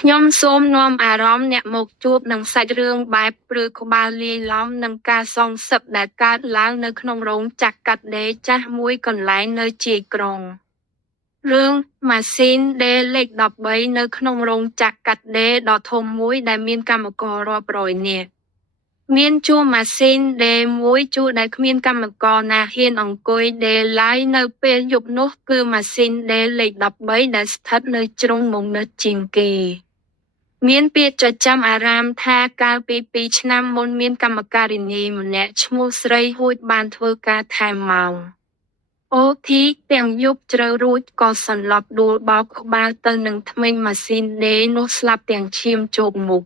ខ្ញុំសូមនាំអារម្មណ៍អ្នកមកជួបនឹងសាច់រឿងបែបព្រឺក្បាលលាយឡំនឹងការសងសឹកដែលកើតឡើងនៅក្នុងរោងចក្រកាត់ដេរចាស់មួយកន្លែងនៅជាយក្រុងរឿងម៉ាស៊ីនដេរលេខ13នៅក្នុងរោងចក្រកាត់ដេរដ៏ធំមួយដែលមានកម្មកររាប់រយនាក់មានជួរម៉ាស៊ីនដេរមួយជួរដែលគ្មានកម្មករណាហ៊ានអង្គុយដេរឡើយនៅពេលយប់នោះគឺម៉ាស៊ីនដេរលេខ13ដែលស្ថិតនៅជ្រុងមុខនិតជាងគេមានពាក្យចចាមអារាមថាកាលពី2 ឆ្នាំមុនមានកម្មការិនីម្នាក់ឈ្មោះស្រីហួចបានធ្វើការថែមម៉ោងអូធីទាំងយប់ជ្រៅរួចក៏សន្លប់ដួលបោកក្បាលទៅនឹងធ្មេញម៉ាស៊ីនដេរនោះស្លាប់ទាំងឈាមជោកមុខ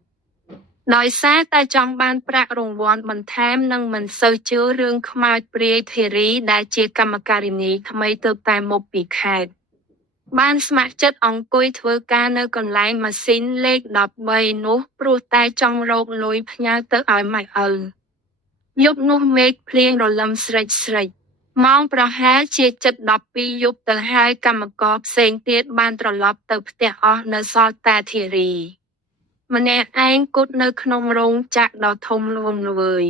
ដោយសារតែចង់បានប្រាក់រង្វាន់បន្ថែមនិងមិនសូវជឿរឿងខ្មោចព្រាយធារីដែលជាកម្មការិនីថ្មីទើបតែមកពីខេត្តបានស្ម័គ្រចិត្តអង្គុយធ្វើការនៅកន្លែងម៉ាស៊ីនលេខ13នោះព្រោះតែចង់រកលុយផ្ញើទៅឲ្យម៉ែឪយប់នោះមេឃភ្លៀងរលឹមស្រិចម៉ោងប្រហែលជាជិត12យប់ទៅហើយកម្មករផ្សេងទៀតបានត្រឡប់ទៅផ្ទះអស់នៅសល់តែធារីម្នាក់ឯងគត់នៅក្នុងរោងចក្រដ៏ធំល្វឹងល្វើយ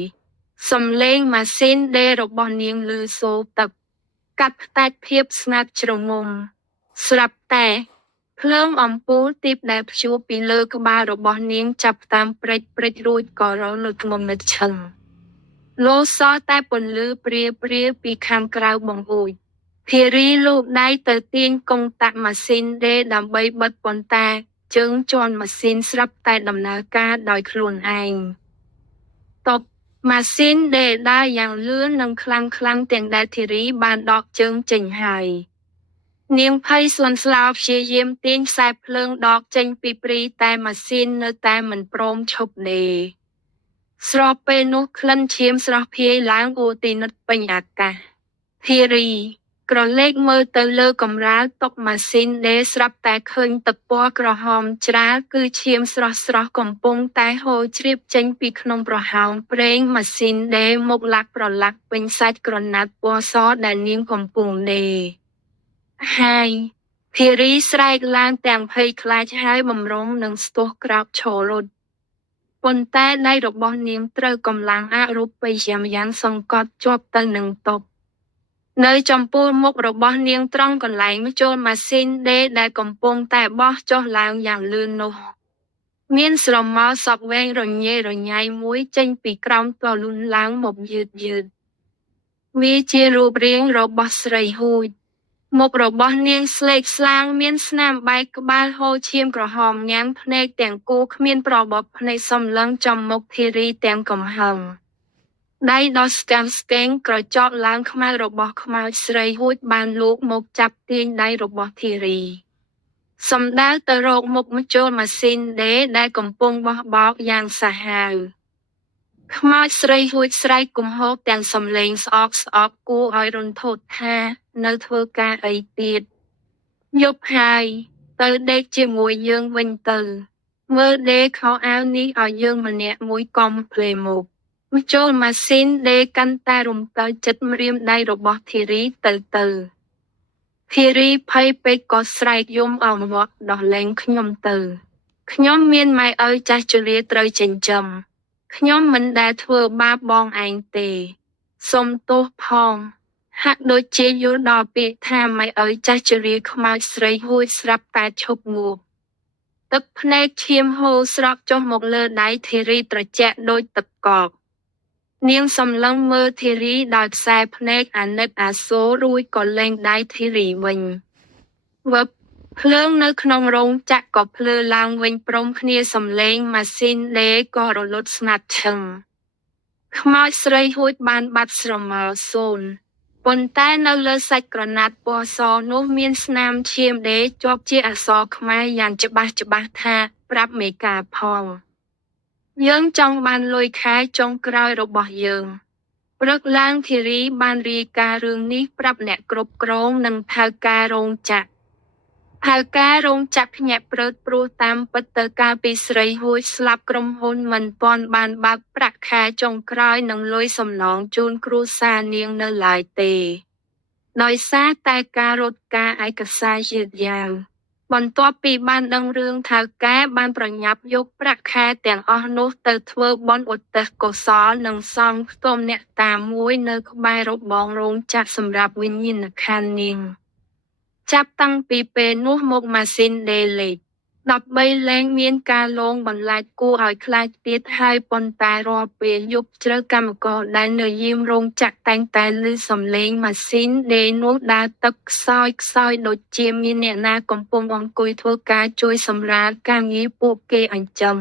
សំឡេងម៉ាស៊ីនដេររបស់នាងឮសូរទឹកកាត់ផ្តាច់ភាពស្ងាត់ជ្រងំស្រាប់តែភ្លើងអំពូលទីបដែលព្យួរពីលើក្បាលរបស់នាងចាប់តាមព្រិចរួចក៏រលត់ងំនិតឈឹងលោសល់តែពន្លឺព្រាពីខាងក្រៅបង្អួចធារីលោកដៃទៅទាញកុងតាក់ម៉ាស៊ីនដេរដើម្បីបិទប៉ុន្តែជើងជាន់ម៉ាស៊ីនស្រាប់តែដំណើរការដោយខ្លួនឯងតបម៉ាស៊ីនដេរដើរយ៉ាងលឿននិងខ្លាំងទាំងដែលធារីបានដកជើងចេញហើយនាងភ័យស្លន់ស្លោព្យាយាមទាញខ្សែភ្លើងដកចេញពីព្រីតែម៉ាស៊ីននៅតែមិនព្រមឈប់ដេរស្របពេលនោះក្លិនឈាមស្រស់ភាយឡើងអូទីនិតពេញអាកាសធារីក្រឡេកមើលទៅលើកម្រាលតុម៉ាស៊ីនដេរស្រាប់តែឃើញទឹកពណ៌ក្រហមច្រាលគឺឈាមស្រស់កំពុងតែហូរជ្រាបចេញពីក្នុងប្រហោងប្រេងម៉ាស៊ីនដេរមុខលាក់ប្រឡាក់ពេញសាច់ក្រណាត់ពណ៌សដែលនាងកំពុងដេរហើយធារីស្រែកឡើងទាំងភ័យខ្លាចហើយបំរុងនឹងស្ទុះក្រោកឈររត់ប៉ុន្តែដៃរបស់នាងត្រូវកម្លាំងអរូបិយយ៉ាងសង្កត់ជាប់ទៅនឹងតុនៅចំពោះមុខរបស់នាងត្រង់កន្លែងចូលម៉ាស៊ីនដេរដែលកំពុងតែបោះចុះឡើងយ៉ាងលឿននោះមានស្រមោលសក់វែងរញ៉េរញ៉ៃមួយចេញពីក្រោមទលូនឡើងមកយឺតវាជារូបរាងរបស់ស្រីហួចមុខរបស់នាងស្លេកស្លាំងមានស្នាមបែកក្បាលហូរឈាមក្រហមញ៉ាំងភ្នែកទាំងគូគ្មានប្របបភ្នែកសំឡឹងចំមុខធារីទាំងកំហឹងដៃដ៏ស្គាំស្កេងក្រចកឡើងខ្មៅរបស់ខ្មោចស្រីហួចបានលូកមកចាប់ទាញដៃរបស់ធារីសំដៅទៅរកមុខមកចូលម៉ាស៊ីនដេរដែលកំពុងបោះបោកយ៉ាងសាហាវខ្មោចស្រីហួចស្រែកគំហកទាំងសំឡេងស្អកគួរឲ្យរន្ធត់ថានៅធ្វើការអីទៀតយប់ហើយទៅដេកជាមួយយើងវិញទៅមើលដេកខោអាវនេះឲ្យយើងម្នាក់មួយកំភ្លេមកចូលម៉ាស៊ីនដេរកាន់តែរំកិលចិត្តម្រាមដៃរបស់ធារីទៅធារីភ័យពេកក៏ស្រែកយំអង្វក់ដោះលែងខ្ញុំទៅខ្ញុំមានម៉ែឪចាស់ជរាត្រូវចិញ្ចឹមខ្ញុំមិនដែលធ្វើបាបបងឯងទេសុំទោសផងហាក់ដូចជាយល់ដល់ពាក្យថាម៉ែឪចាស់ជរាខ្មោចស្រីហួចស្រាប់តែឈប់ងូកទឹកភ្នែកឈាមហូរស្រក់ចុះមកលើដៃធារីត្រជាក់ដូចទឹកកកនាងសម្លឹងមើលធារីដោយខ្សែភ្នែកអាណិតអាសូររួចក៏លែងដៃធារីវិញវឹបភ្លើងនៅក្នុងរោងចក្រក៏ភ្លឺឡើងវិញព្រមគ្នាសំឡេងម៉ាស៊ីនដេរក៏រលត់ស្ងាត់ឈឹងខ្មោចស្រីហួចបានបាត់ស្រមោលសូន្យប៉ុន្តែនៅលើសាច់ក្រណាត់ពណ៌សនោះមានស្នាមឈាមដេរជាប់ជាអក្សរខ្មែរយ៉ាងច្បាស់ថាប្រាប់មេការផងយើងចង់បានលុយខែចុងក្រោយរបស់យើងព្រឹកឡើងធារីបានរាយការណ៍រឿងនេះប្រាប់អ្នកគ្រប់គ្រងនិងថៅកែរោងចក្រភ្ញាក់ព្រឺតព្រោះតាមពិតទៅកាលពីស្រីហួចស្លាប់ក្រុមហ៊ុនមិនទាន់បានបើកប្រាក់ខែចុងក្រោយនិងលុយសំណងជូនគ្រួសារនាងនៅឡើយទេដោយសារតែការរត់ការឯកសារយឺតយ៉ាវ បន្ទាប់ពីបានដឹងរឿងថៅកែបានប្រញាប់យកប្រាក់ខែទាំងអស់នោះទៅធ្វើបុណ្យឧទ្ទិសកុសលនិងសង់ខ្ទមអ្នកតាមួយនៅក្បែររបងរោងចក្រសម្រាប់វិញ្ញាណក្ខន្ធនាង ចាប់តាំងពីពេលនោះមកម៉ាស៊ីនដេរលេខ13លែងមានការលងបន្លាចគួរឲ្យខ្លាចទៀតហើយប៉ុន្តែរាល់ពេលយប់ជ្រៅកម្មករដែលនៅយាមរោងចក្រតែងតែឮសំឡេងម៉ាស៊ីនដេរនោះដើរទឹកខ្សោយដូចជាមានអ្នកណាកំពុងអង្គុយធ្វើការជួយសម្រាលការងារពួកគេអញ្ចឹង